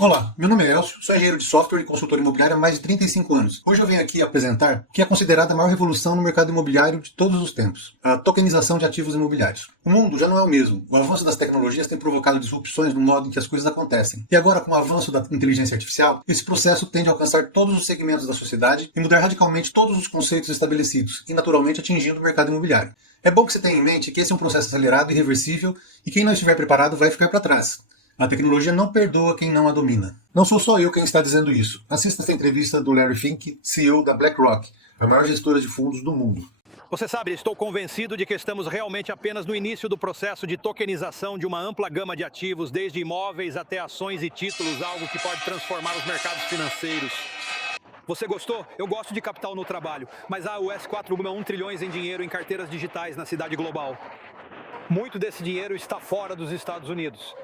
Olá, meu nome é Elcio, sou engenheiro de software e consultor imobiliário há mais de 35 anos. Hoje eu venho aqui apresentar o que é considerada a maior revolução no mercado imobiliário de todos os tempos, a tokenização de ativos imobiliários. O mundo já não é o mesmo. O avanço das tecnologias tem provocado disrupções no modo em que as coisas acontecem. E agora, com o avanço da inteligência artificial, esse processo tende a alcançar todos os segmentos da sociedade e mudar radicalmente todos os conceitos estabelecidos, e naturalmente atingindo o mercado imobiliário. É bom que você tenha em mente que esse é um processo acelerado e irreversível, e quem não estiver preparado vai ficar para trás. A tecnologia não perdoa quem não a domina. Não sou só eu quem está dizendo isso. Assista esta entrevista do Larry Fink, CEO da BlackRock, a maior gestora de fundos do mundo. Você sabe, estou convencido de que estamos realmente apenas no início do processo de tokenização de uma ampla gama de ativos, desde imóveis até ações e títulos, algo que pode transformar os mercados financeiros. Você gostou? Eu gosto de capital no trabalho, mas a AWS 4,1 trilhões em dinheiro em carteiras digitais na cidade global. Muito desse dinheiro está fora dos Estados Unidos.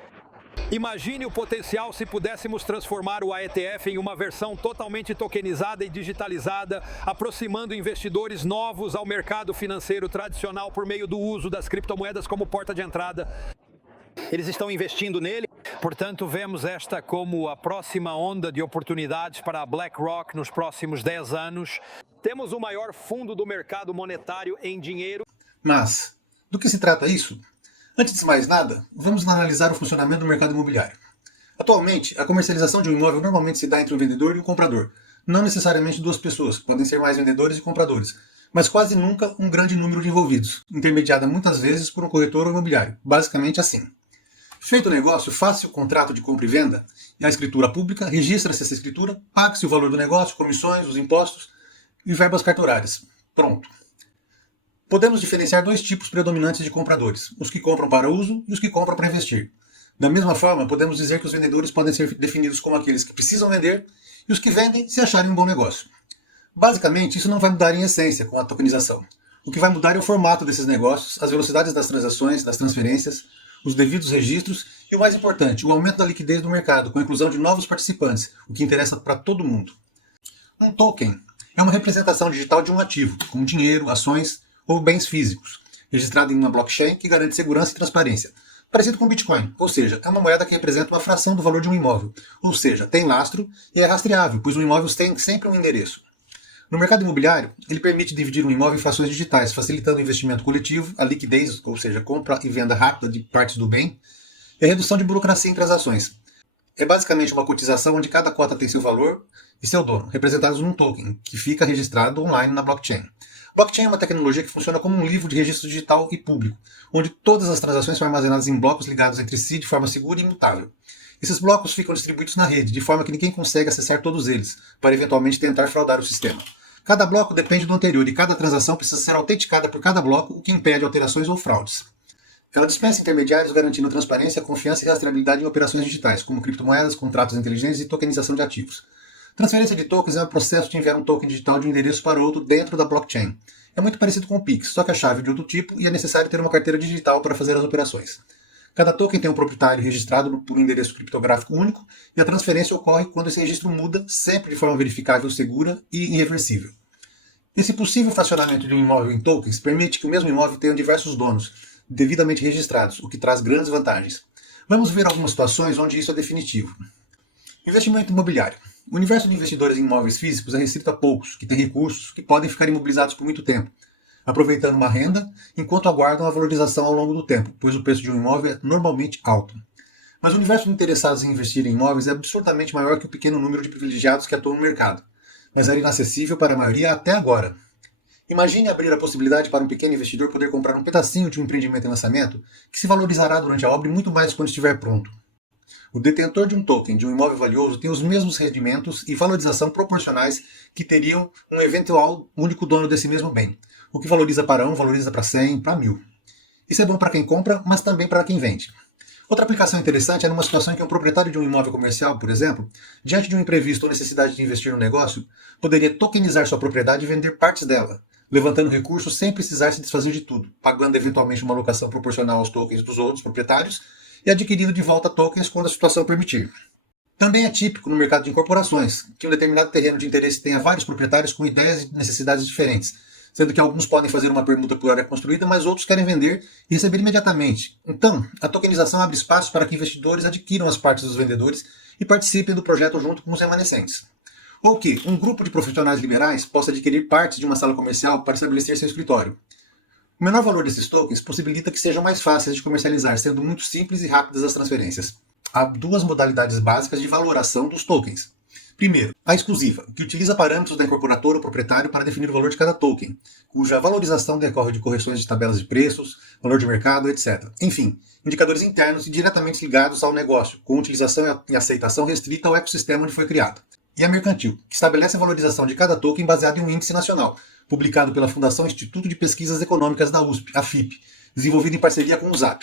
Imagine o potencial se pudéssemos transformar o AETF em uma versão totalmente tokenizada e digitalizada, aproximando investidores novos ao mercado financeiro tradicional por meio do uso das criptomoedas como porta de entrada. Eles estão investindo nele, portanto vemos esta como a próxima onda de oportunidades para a BlackRock nos próximos 10 anos. Temos o maior fundo do mercado monetário em dinheiro. Mas, do que se trata isso? Antes de mais nada, vamos analisar o funcionamento do mercado imobiliário. Atualmente, a comercialização de um imóvel normalmente se dá entre um vendedor e um comprador. Não necessariamente duas pessoas, podem ser mais vendedores e compradores, mas quase nunca um grande número de envolvidos, intermediada muitas vezes por um corretor ou imobiliário, basicamente assim. Feito o negócio, faça-se o contrato de compra e venda, e a escritura pública, registra-se essa escritura, pague-se o valor do negócio, comissões, os impostos e verbas cartorárias. Pronto. Podemos diferenciar dois tipos predominantes de compradores, os que compram para uso e os que compram para investir. Da mesma forma, podemos dizer que os vendedores podem ser definidos como aqueles que precisam vender e os que vendem se acharem um bom negócio. Basicamente, isso não vai mudar em essência com a tokenização. O que vai mudar é o formato desses negócios, as velocidades das transações, das transferências, os devidos registros e, o mais importante, o aumento da liquidez do mercado com a inclusão de novos participantes, o que interessa para todo mundo. Um token é uma representação digital de um ativo, como dinheiro, ações ou bens físicos, registrado em uma blockchain que garante segurança e transparência, parecido com o Bitcoin, ou seja, é uma moeda que representa uma fração do valor de um imóvel, ou seja, tem lastro e é rastreável, pois um imóvel tem sempre um endereço. No mercado imobiliário, ele permite dividir um imóvel em frações digitais, facilitando o investimento coletivo, a liquidez, ou seja, compra e venda rápida de partes do bem, e a redução de burocracia em transações. É basicamente uma cotização onde cada cota tem seu valor e seu dono, representados num token, que fica registrado online na blockchain. Blockchain é uma tecnologia que funciona como um livro de registro digital e público, onde todas as transações são armazenadas em blocos ligados entre si de forma segura e imutável. Esses blocos ficam distribuídos na rede, de forma que ninguém consegue acessar todos eles, para eventualmente tentar fraudar o sistema. Cada bloco depende do anterior e cada transação precisa ser autenticada por cada bloco, o que impede alterações ou fraudes. Ela dispensa intermediários, garantindo transparência, confiança e rastreabilidade em operações digitais, como criptomoedas, contratos inteligentes e tokenização de ativos. Transferência de tokens é o processo de enviar um token digital de um endereço para outro dentro da blockchain. É muito parecido com o Pix, só que a chave é de outro tipo e é necessário ter uma carteira digital para fazer as operações. Cada token tem um proprietário registrado por um endereço criptográfico único e a transferência ocorre quando esse registro muda, sempre de forma verificável, segura e irreversível. Esse possível fracionamento de um imóvel em tokens permite que o mesmo imóvel tenha diversos donos, devidamente registrados, o que traz grandes vantagens. Vamos ver algumas situações onde isso é definitivo. Investimento imobiliário. O universo de investidores em imóveis físicos é restrito a poucos, que têm recursos, que podem ficar imobilizados por muito tempo, aproveitando uma renda enquanto aguardam a valorização ao longo do tempo, pois o preço de um imóvel é normalmente alto. Mas o universo de interessados em investir em imóveis é absurdamente maior que o pequeno número de privilegiados que atuam no mercado, mas era inacessível para a maioria até agora. Imagine abrir a possibilidade para um pequeno investidor poder comprar um pedacinho de um empreendimento em lançamento que se valorizará durante a obra e muito mais quando estiver pronto. O detentor de um token de um imóvel valioso tem os mesmos rendimentos e valorização proporcionais que teriam um eventual único dono desse mesmo bem. O que valoriza para 1, valoriza para 100, para 1000. Isso é bom para quem compra, mas também para quem vende. Outra aplicação interessante é numa situação em que um proprietário de um imóvel comercial, por exemplo, diante de um imprevisto ou necessidade de investir no negócio, poderia tokenizar sua propriedade e vender partes dela, levantando recursos sem precisar se desfazer de tudo, pagando eventualmente uma alocação proporcional aos tokens dos outros proprietários e adquirindo de volta tokens quando a situação permitir. Também é típico no mercado de incorporações que um determinado terreno de interesse tenha vários proprietários com ideias e necessidades diferentes, sendo que alguns podem fazer uma permuta por área construída, mas outros querem vender e receber imediatamente. Então, a tokenização abre espaço para que investidores adquiram as partes dos vendedores e participem do projeto junto com os remanescentes. Ou que um grupo de profissionais liberais possa adquirir partes de uma sala comercial para estabelecer seu escritório. O menor valor desses tokens possibilita que sejam mais fáceis de comercializar, sendo muito simples e rápidas as transferências. Há duas modalidades básicas de valoração dos tokens. Primeiro, a exclusiva, que utiliza parâmetros da incorporadora ou proprietário para definir o valor de cada token, cuja valorização decorre de correções de tabelas de preços, valor de mercado, etc. Enfim, indicadores internos e diretamente ligados ao negócio, com utilização e aceitação restrita ao ecossistema onde foi criado. E a mercantil, que estabelece a valorização de cada token baseado em um índice nacional, publicado pela Fundação Instituto de Pesquisas Econômicas da USP, a FIP, desenvolvido em parceria com o ZAP.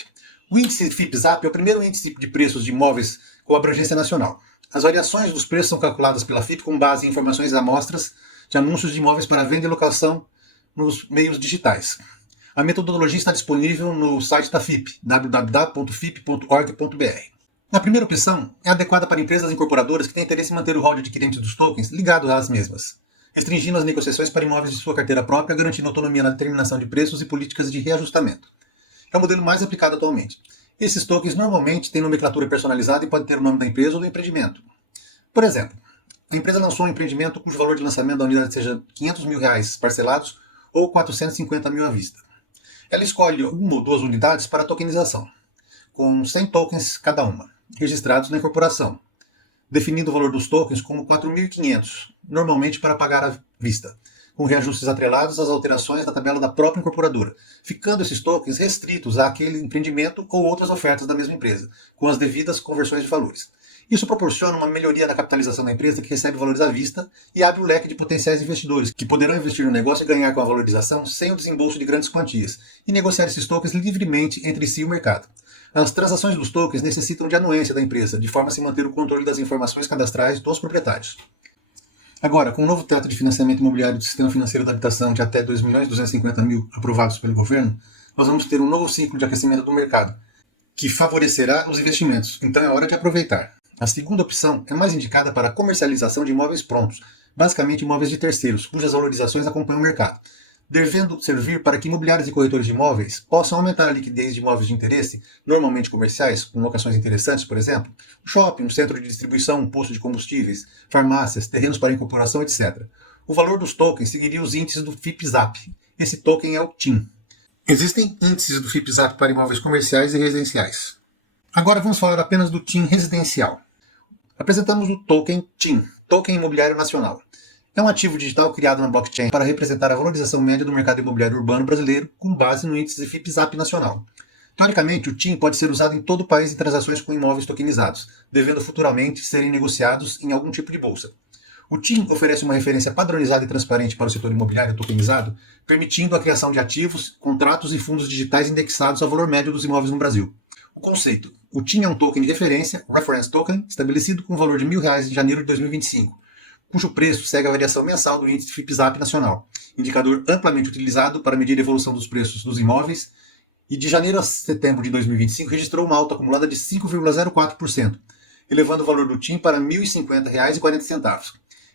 O índice FIP-ZAP é o primeiro índice de preços de imóveis com abrangência nacional. As variações dos preços são calculadas pela FIP com base em informações e amostras de anúncios de imóveis para venda e locação nos meios digitais. A metodologia está disponível no site da FIP, www.fip.org.br. A primeira opção é adequada para empresas incorporadoras que têm interesse em manter o rol de adquirentes dos tokens ligado às mesmas, restringindo as negociações para imóveis de sua carteira própria, garantindo autonomia na determinação de preços e políticas de reajustamento. É o modelo mais aplicado atualmente. Esses tokens normalmente têm nomenclatura personalizada e podem ter o nome da empresa ou do empreendimento. Por exemplo, a empresa lançou um empreendimento cujo valor de lançamento da unidade seja R$500 mil parcelados ou 450 mil à vista. Ela escolhe uma ou duas unidades para a tokenização, com 100 tokens cada uma, registrados na incorporação, definindo o valor dos tokens como 4.500, normalmente para pagar à vista, com reajustes atrelados às alterações na tabela da própria incorporadora, ficando esses tokens restritos àquele empreendimento ou outras ofertas da mesma empresa, com as devidas conversões de valores. Isso proporciona uma melhoria na capitalização da empresa que recebe valores à vista e abre o leque de potenciais investidores que poderão investir no negócio e ganhar com a valorização sem o desembolso de grandes quantias e negociar esses tokens livremente entre si e o mercado. As transações dos tokens necessitam de anuência da empresa, de forma a se manter o controle das informações cadastrais dos proprietários. Agora, com o novo teto de financiamento imobiliário do Sistema Financeiro da Habitação de até 2.250.000 aprovados pelo governo, nós vamos ter um novo ciclo de aquecimento do mercado, que favorecerá os investimentos, então é hora de aproveitar. A segunda opção é mais indicada para a comercialização de imóveis prontos, basicamente imóveis de terceiros, cujas valorizações acompanham o mercado, devendo servir para que imobiliários e corretores de imóveis possam aumentar a liquidez de imóveis de interesse, normalmente comerciais, com locações interessantes, por exemplo, um shopping, um centro de distribuição, um posto de combustíveis, farmácias, terrenos para incorporação, etc. O valor dos tokens seguiria os índices do FIP-ZAP. Esse token é o TIM. Existem índices do FIP-ZAP para imóveis comerciais e residenciais. Agora vamos falar apenas do TIM residencial. Apresentamos o token TIM, Token Imobiliário Nacional. É um ativo digital criado na blockchain para representar a valorização média do mercado imobiliário urbano brasileiro com base no índice FIP-ZAP nacional. Teoricamente, o TIM pode ser usado em todo o país em transações com imóveis tokenizados, devendo futuramente serem negociados em algum tipo de bolsa. O TIM oferece uma referência padronizada e transparente para o setor imobiliário tokenizado, permitindo a criação de ativos, contratos e fundos digitais indexados ao valor médio dos imóveis no Brasil. O conceito. O TIM é um token de referência, Reference Token, estabelecido com o valor de R$1.000 em janeiro de 2025, cujo preço segue a variação mensal do índice FIP-ZAP nacional, indicador amplamente utilizado para medir a evolução dos preços dos imóveis, e de janeiro a setembro de 2025 registrou uma alta acumulada de 5,04%, elevando o valor do TIM para R$ 1.050,40.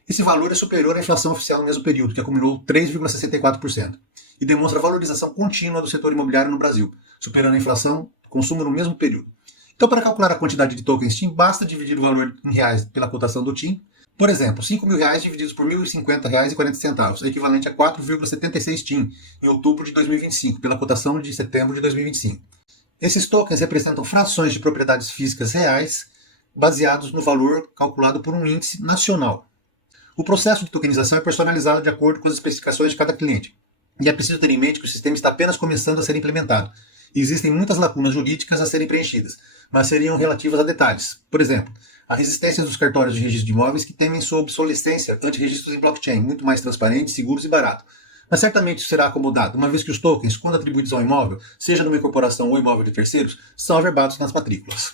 Esse valor é superior à inflação oficial no mesmo período, que acumulou 3,64%, e demonstra a valorização contínua do setor imobiliário no Brasil, superando a inflação consumo no mesmo período. Então, para calcular a quantidade de tokens TIM, basta dividir o valor em reais pela cotação do TIM. Por exemplo, R$5.000 divididos por R$1.050,40 é equivalente a 4,76 TIM em outubro de 2025, pela cotação de setembro de 2025. Esses tokens representam frações de propriedades físicas reais baseados no valor calculado por um índice nacional. O processo de tokenização é personalizado de acordo com as especificações de cada cliente. E é preciso ter em mente que o sistema está apenas começando a ser implementado. E existem muitas lacunas jurídicas a serem preenchidas, mas seriam relativas a detalhes. Por exemplo, a resistência dos cartórios de registro de imóveis que temem sua obsolescência ante registros em blockchain, muito mais transparentes, seguros e barato. Mas certamente isso será acomodado, uma vez que os tokens, quando atribuídos ao imóvel, seja numa incorporação ou imóvel de terceiros, são averbados nas matrículas.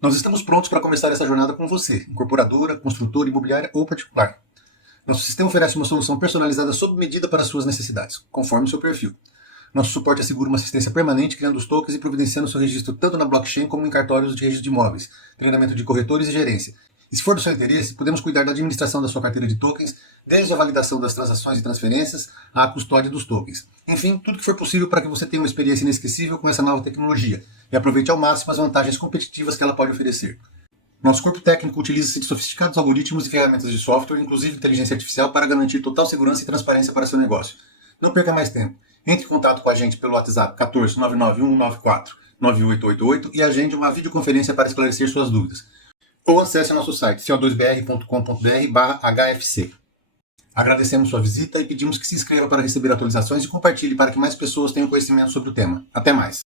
Nós estamos prontos para começar essa jornada com você, incorporadora, construtora, imobiliária ou particular. Nosso sistema oferece uma solução personalizada sob medida para suas necessidades, conforme seu perfil. Nosso suporte assegura uma assistência permanente, criando os tokens e providenciando seu registro tanto na blockchain como em cartórios de registro de imóveis, treinamento de corretores e gerência. E se for do seu interesse, podemos cuidar da administração da sua carteira de tokens, desde a validação das transações e transferências à custódia dos tokens. Enfim, tudo que for possível para que você tenha uma experiência inesquecível com essa nova tecnologia e aproveite ao máximo as vantagens competitivas que ela pode oferecer. Nosso corpo técnico utiliza-se de sofisticados algoritmos e ferramentas de software, inclusive inteligência artificial, para garantir total segurança e transparência para seu negócio. Não perca mais tempo. Entre em contato com a gente pelo WhatsApp 14 99194 9888 e agende uma videoconferência para esclarecer suas dúvidas. Ou acesse nosso site co2br.com.br/hfc. Agradecemos sua visita e pedimos que se inscreva para receber atualizações e compartilhe para que mais pessoas tenham conhecimento sobre o tema. Até mais!